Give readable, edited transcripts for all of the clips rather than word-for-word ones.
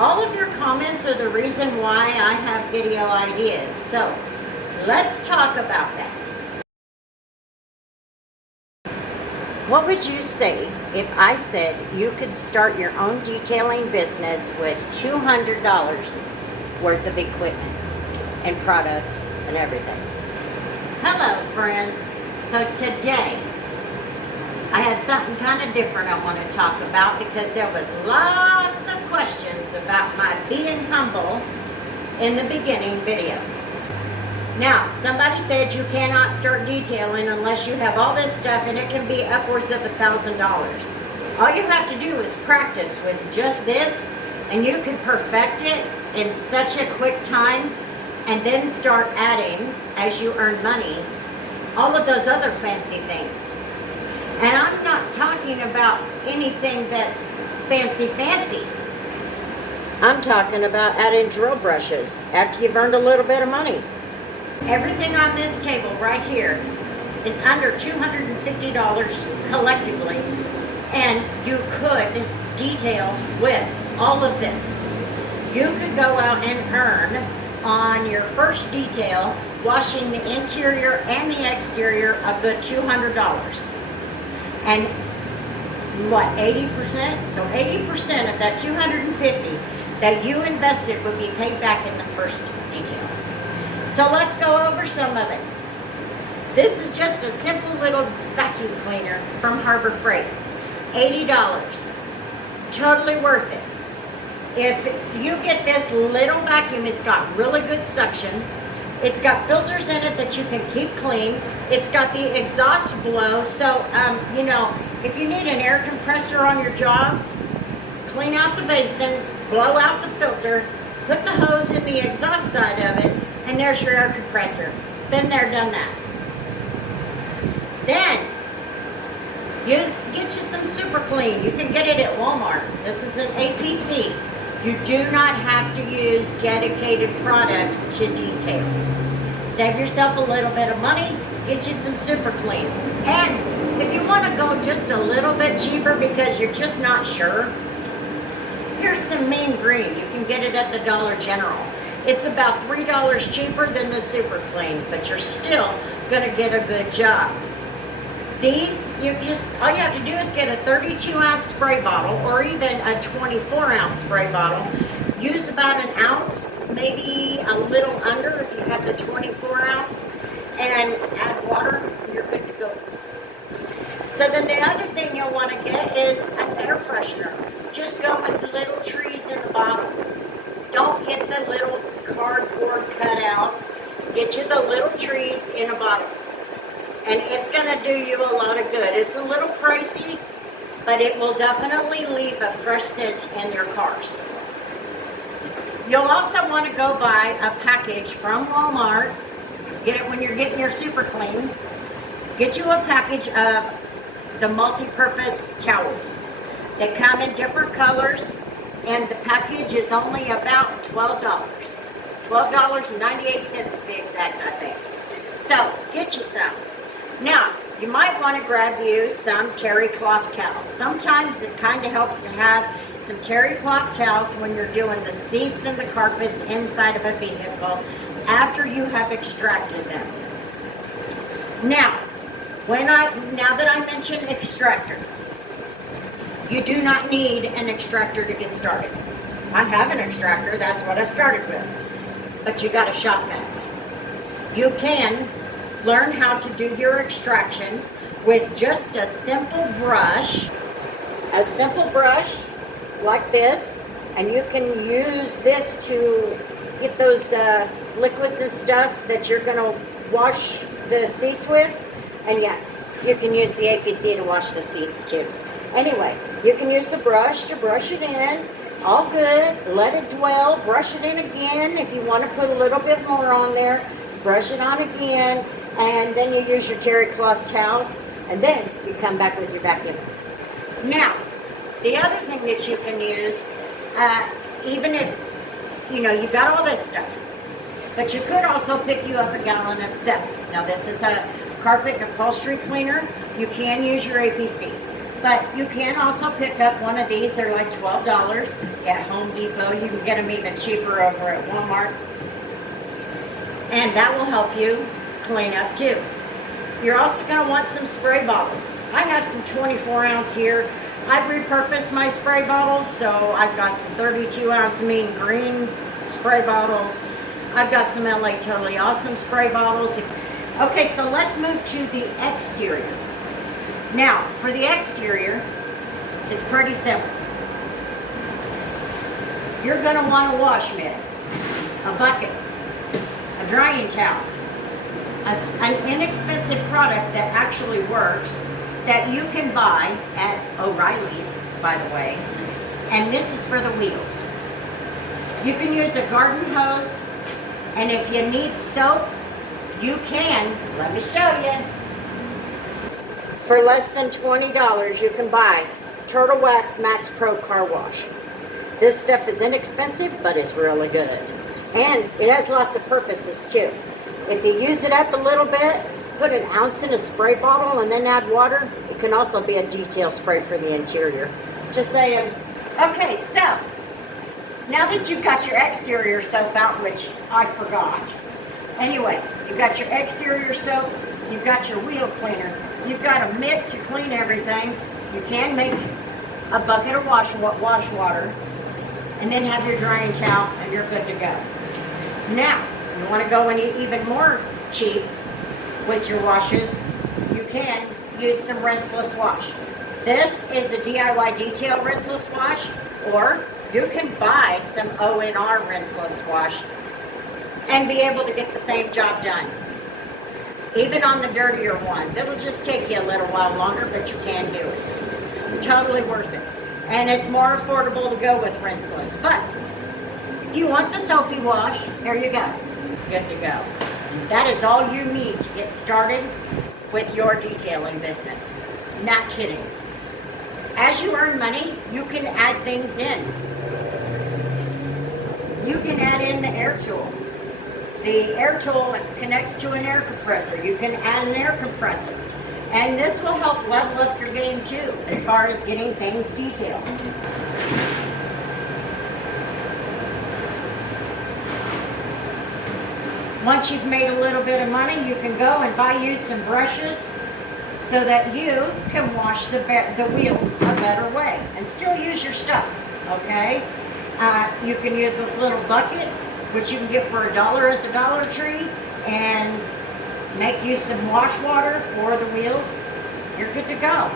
All of your comments are the reason why I have video ideas. So let's talk about that. What would you say if I said you could start your own detailing business with $200 worth of equipment and products and everything? Hello, friends. So today I have something kind of different I want to talk about because there was lots of questions about my being humble in the beginning video. Now, somebody said you cannot start detailing unless you have all this stuff, and it can be upwards of $1,000. All you have to do is practice with just this, and you can perfect it in such a quick time, and then start adding, as you earn money, all of those other fancy things. And I'm not talking about anything that's fancy. I'm talking about adding drill brushes after you've earned a little bit of money. Everything on this table right here is under $250 collectively, and you could detail with all of this. You could go out and earn on your first detail, washing the interior and the exterior, a good $200. And what, 80%? So 80% of that $250 that you invested would be paid back in the first detail. So let's go over some of it. This is just a simple little vacuum cleaner from Harbor Freight. $80. Totally worth it. If you get this little vacuum, it's got really good suction. It's got filters in it that you can keep clean. It's got the exhaust blow, so you know, if you need an air compressor on your jobs, clean out the basin, blow out the filter, put the hose in the exhaust side of it, and there's your air compressor. Been there, done that. Then, get you some Super Clean. You can get it at Walmart. This is an APC. You do not have to use dedicated products to detail. Save yourself a little bit of money, get you some Super Clean. And if you want to go just a little bit cheaper because you're just not sure, here's some Mean Green. You can get it at the Dollar General. It's about $3 cheaper than the Super Clean, but you're still going to get a good job. These, all you have to do is get a 32-ounce spray bottle or even a 24-ounce spray bottle. Use about an ounce, maybe a little under if you have the 24-ounce, and add water, you're good to go. So then the other thing you'll want to get is an air freshener. Just go with little trees in the bottle. Don't get the little cardboard cutouts. Get you the little trees in a bottle. And it's going to do you a lot of good. It's a little pricey, but it will definitely leave a fresh scent in your cars. You'll also want to go buy a package from Walmart. Get it when you're getting your Super Clean. Get you a package of the multi-purpose towels. They come in different colors, and the package is only about $12. $12.98 to be exact, I think. So, get you some. Now, you might want to grab you some terry cloth towels. Sometimes it kind of helps to have some terry cloth towels when you're doing the seats and the carpets inside of a vehicle after you have extracted them. Now, now that I mentioned extractor, you do not need an extractor to get started. I have an extractor, that's what I started with. But you got a shop vac. You can learn how to do your extraction with just a simple brush. A simple brush like this, and you can use this to get those liquids and stuff that you're going to wash the seats with. And yeah, you can use the APC to wash the seats too. Anyway, you can use the brush to brush it in. All good. Let it dwell. Brush it in again. If you want to put a little bit more on there, brush it on again. And then you use your terry cloth towels. And then you come back with your vacuum. Now, the other thing that you can use, even if, you know, you got all this stuff, but you could also pick you up a gallon of Seppi. Now, this is a carpet and upholstery cleaner. You can use your APC. But you can also pick up one of these. They're like $12 at Home Depot. You can get them even cheaper over at Walmart. And that will help you clean up too. You're also going to want some spray bottles. I have some 24-ounce here. I've repurposed my spray bottles, so I've got some 32-ounce Mean Green spray bottles. I've got some LA Totally Awesome spray bottles. Okay, so let's move to the exterior. Now, for the exterior, it's pretty simple. You're going to want a wash mitt, a bucket, a drying towel, an inexpensive product that actually works that you can buy at O'Reilly's, by the way, and this is for the wheels. You can use a garden hose, and if you need soap, you can. Let me show you. For less than $20, you can buy Turtle Wax Max Pro Car Wash. This stuff is inexpensive, but it's really good. And it has lots of purposes too. If you use it up a little bit, put an ounce in a spray bottle and then add water. It can also be a detail spray for the interior. Just saying. Okay, so now that you've got your exterior soap out, which I forgot. Anyway, you've got your exterior soap, you've got your wheel cleaner, you've got a mitt to clean everything. You can make a bucket of wash water and then have your drying towel and you're good to go. Now, you want to go any even more cheap with your washes, you can use some rinseless wash. This is a DIY detail rinseless wash, or you can buy some ONR rinseless wash and be able to get the same job done. Even on the dirtier ones, it'll just take you a little while longer, but you can do it. Totally worth it. And it's more affordable to go with rinseless. But if you want the soapy wash, here you go. Good to go. That is all you need to get started with your detailing business. Not kidding. As you earn money, you can add things in. You can add in the air tool. The air tool connects to an air compressor. You can add an air compressor. And this will help level up your game too, as far as getting things detailed. Once you've made a little bit of money, you can go and buy you some brushes so that you can wash the wheels a better way and still use your stuff, okay? You can use this little bucket, which you can get for $1 at the Dollar Tree, and make you some wash water for the wheels. You're good to go.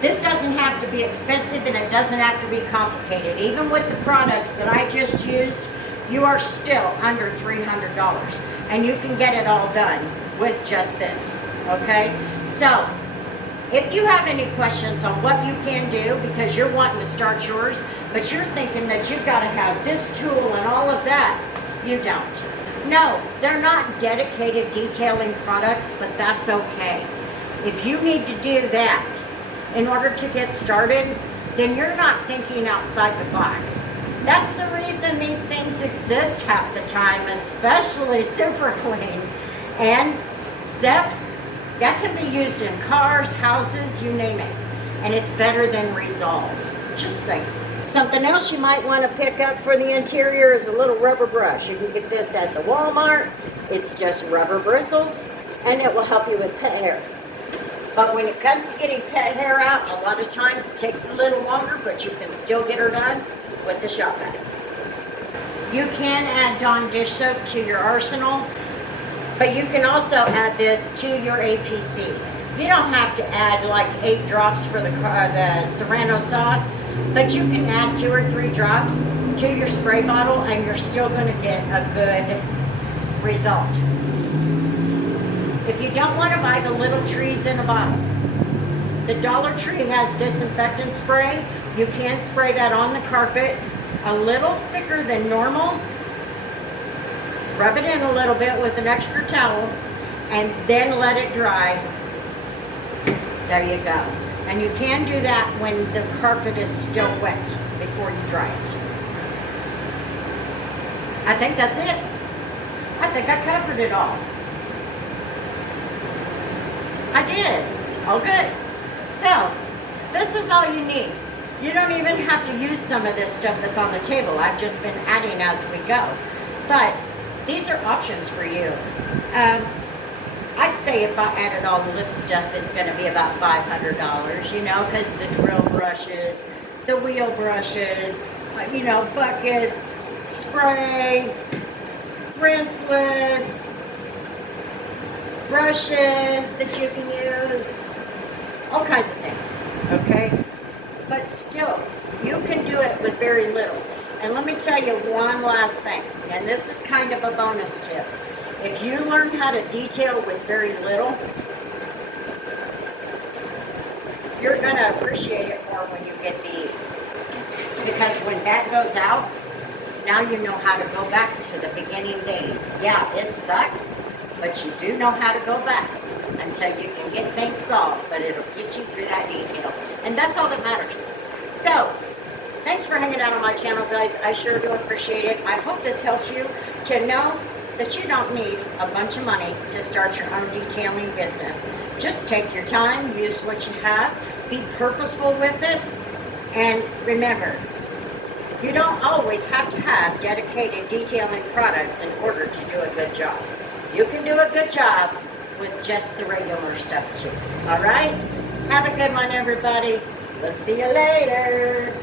This doesn't have to be expensive and it doesn't have to be complicated. Even with the products that I just used, you are still under $300 and you can get it all done with just this, okay? So, if you have any questions on what you can do because you're wanting to start yours, but you're thinking that you've got to have this tool and all of that, you don't. No, they're not dedicated detailing products, but that's okay. If you need to do that in order to get started, then you're not thinking outside the box. That's the reason these things exist half the time, especially Super Clean. And ZEP, that can be used in cars, houses, you name it. And it's better than Resolve. Just saying. Something else you might want to pick up for the interior is a little rubber brush. You can get this at the Walmart. It's just rubber bristles, and it will help you with pet hair. But when it comes to getting pet hair out, a lot of times it takes a little longer, but you can still get her done with the shop vac. You can add Dawn dish soap to your arsenal, but you can also add this to your APC. You don't have to add like 8 drops for the Serrano sauce, but you can add 2 or 3 drops to your spray bottle and you're still going to get a good result. If you don't want to buy the little trees in a bottle, the Dollar Tree has disinfectant spray. You can spray that on the carpet a little thicker than normal. Rub it in a little bit with an extra towel and then let it dry. There you go. And you can do that when the carpet is still wet before you dry it. I think that's it. I think I covered it all. I did. Oh, good. So, This is all you need. You don't even have to use some of this stuff that's on the table. I've just been adding as we go. But these are options for you. I'd say if I added all this stuff, it's going to be about $500, you know, because the drill brushes, the wheel brushes, you know, buckets, spray, rinseless, brushes that you can use, all kinds of things, okay? But still, you can do it with very little. And let me tell you one last thing, and this is kind of a bonus tip. If you learn how to detail with very little, you're going to appreciate it more when you get these. Because when that goes out, now you know how to go back to the beginning days. Yeah, it sucks, but you do know how to go back until you can get things solved, but it'll get you through that detail. And that's all that matters. So, thanks for hanging out on my channel, guys. I sure do appreciate it. I hope this helps you to know that you don't need a bunch of money to start your own detailing business. Just take your time, use what you have, be purposeful with it, and remember, you don't always have to have dedicated detailing products in order to do a good job. You can do a good job with just the regular stuff too. All right? Have a good one, everybody. We'll see you later.